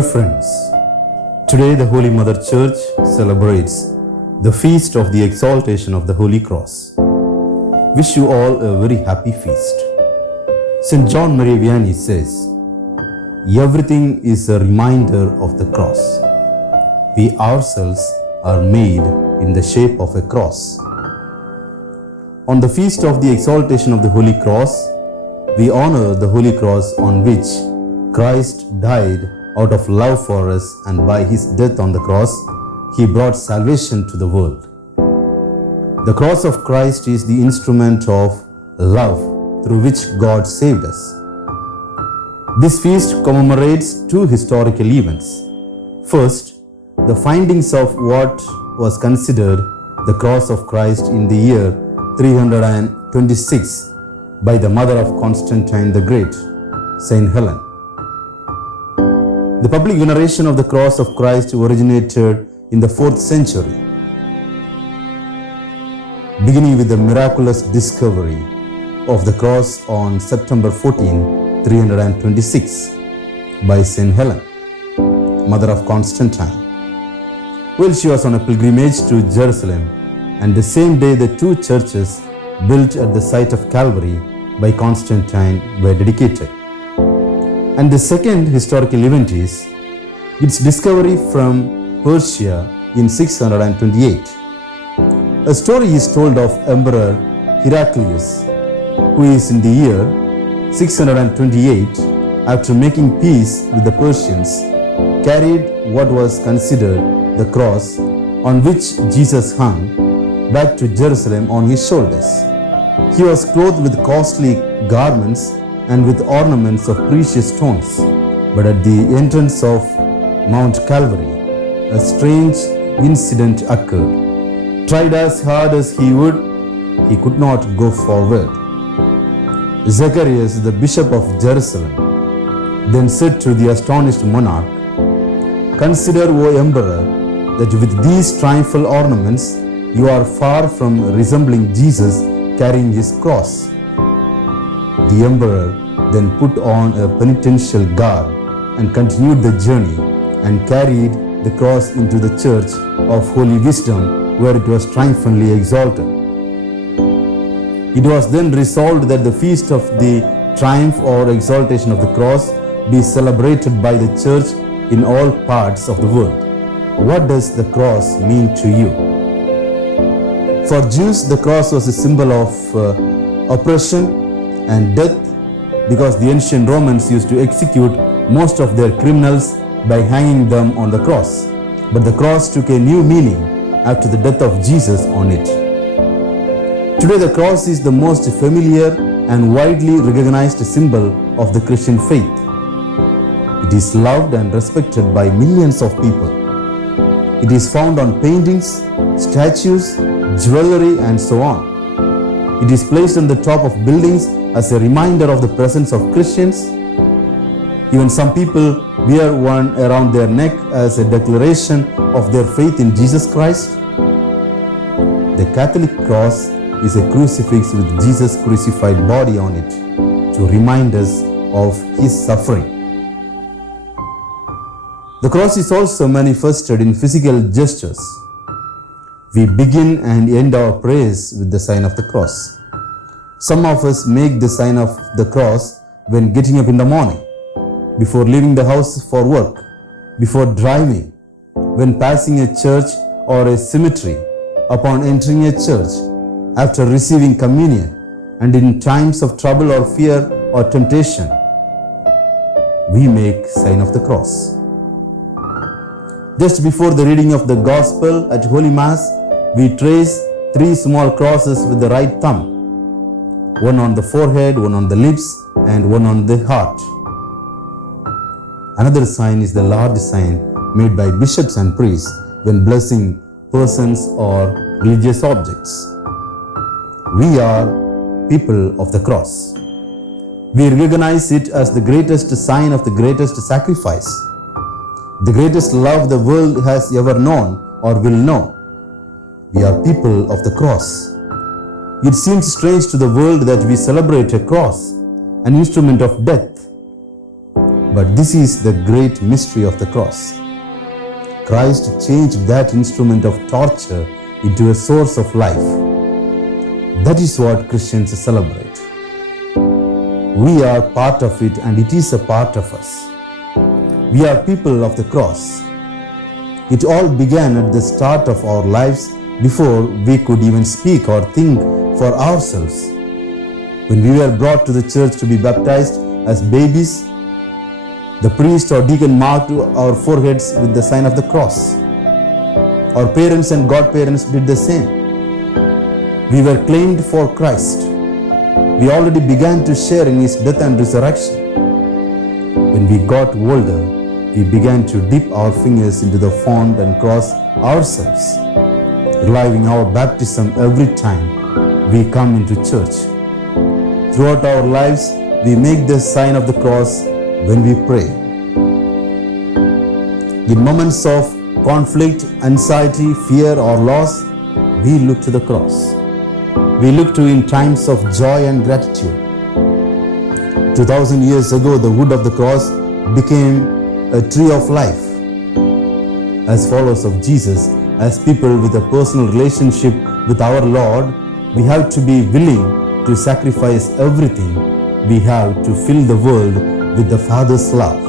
Dear friends, today the Holy Mother Church celebrates the feast of the exaltation of the Holy Cross. Wish you all a very happy feast. St. John Maria Vianney says, everything is a reminder of the cross. We ourselves are made in the shape of a cross. On the feast of the exaltation of the Holy Cross, we honor the Holy Cross on which Christ died out of love for us, and by his death on the cross, he brought salvation to the world. The cross of Christ is the instrument of love through which God saved us. This feast commemorates two historical events. First, the findings of what was considered the cross of Christ in the year 326 by the mother of Constantine the Great, Saint Helen. The public veneration of the cross of Christ originated in the 4th century, beginning with the miraculous discovery of the cross on September 14, 326 by Saint Helen, mother of Constantine. Well, she was on a pilgrimage to Jerusalem, and the same day the two churches built at the site of Calvary by Constantine were dedicated. And the second historical event is its discovery from Persia in 628. A story is told of Emperor Heraclius, who is in the year 628, after making peace with the Persians, carried what was considered the cross on which Jesus hung back to Jerusalem on his shoulders. He was clothed with costly garments and with ornaments of precious stones. But at the entrance of Mount Calvary, a strange incident occurred. Tried as hard as he would, he could not go forward. Zacharias, the bishop of Jerusalem, then said to the astonished monarch, "Consider, O emperor, that with these triumphal ornaments you are far from resembling Jesus carrying his cross." The emperor then put on a penitential garb and continued the journey and carried the cross into the church of Holy Wisdom, where it was triumphantly exalted. It was then resolved that the feast of the triumph or exaltation of the cross be celebrated by the church in all parts of the world. What does the cross mean to you? For Jews, the cross was a symbol of oppression and death, because the ancient Romans used to execute most of their criminals by hanging them on the cross. But the cross took a new meaning after the death of Jesus on it. Today, the cross is the most familiar and widely recognized symbol of the Christian faith. It is loved and respected by millions of people. It is found on paintings, statues, jewelry, and so on. It is placed on the top of buildings as a reminder of the presence of Christians. Even some people wear one around their neck as a declaration of their faith in Jesus Christ. The Catholic cross is a crucifix with Jesus' crucified body on it to remind us of his suffering. The cross is also manifested in physical gestures. We begin and end our prayers with the sign of the cross. Some of us make the sign of the cross when getting up in the morning, before leaving the house for work, before driving, when passing a church or a cemetery, upon entering a church, after receiving communion, and in times of trouble or fear or temptation. We make sign of the cross. Just before the reading of the Gospel at Holy Mass, we trace 3 small crosses with the right thumb, one on the forehead, one on the lips, and one on the heart. Another sign is the large sign made by bishops and priests when blessing persons or religious objects. We are people of the cross. We recognize it as the greatest sign of the greatest sacrifice, the greatest love the world has ever known or will know. We are people of the cross. It seems strange to the world that we celebrate a cross, an instrument of death. But this is the great mystery of the cross. Christ changed that instrument of torture into a source of life. That is what Christians celebrate. We are part of it and it is a part of us. We are people of the cross. It all began at the start of our lives before we could even speak or think for ourselves. When we were brought to the church to be baptized as babies, the priest or deacon marked our foreheads with the sign of the cross. Our parents and godparents did the same. We were claimed for Christ. We already began to share in His death and resurrection. When we got older, we began to dip our fingers into the font and cross ourselves, reliving our baptism every time we come into church. Throughout our lives, we make the sign of the cross when we pray. In moments of conflict, anxiety, fear, or loss, we look to the cross. We look to in times of joy and gratitude. 2000 years ago, the wood of the cross became a tree of life. As followers of Jesus, as people with a personal relationship with our Lord, we have to be willing to sacrifice everything we have to fill the world with the Father's love.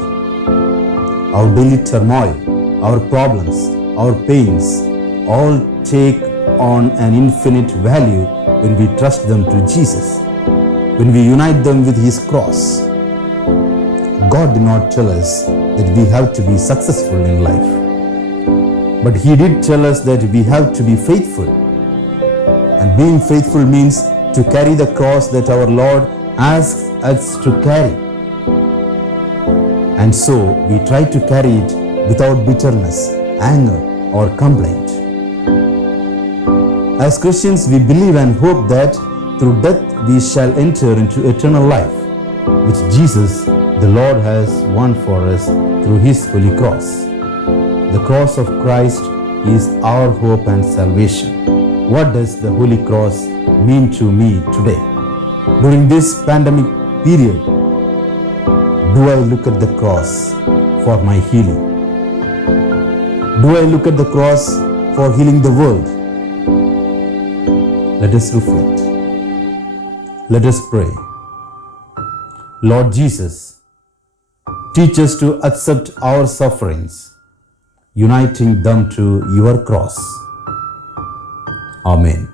Our daily turmoil, our problems, our pains, all take on an infinite value when we trust them to Jesus, when we unite them with His cross. God did not tell us that we have to be successful in life, but He did tell us that we have to be faithful. And being faithful means to carry the cross that our Lord asks us to carry. And so we try to carry it without bitterness, anger, or complaint. As Christians, we believe and hope that through death we shall enter into eternal life, which Jesus, the Lord, has won for us through His holy cross. The cross of Christ is our hope and salvation. What does the holy cross mean to me today? During this pandemic period, do I look at the cross for my healing? Do I look at the cross for healing the world? Let us reflect. Let us pray. Lord Jesus, teach us to accept our sufferings, uniting them to your cross. Amen.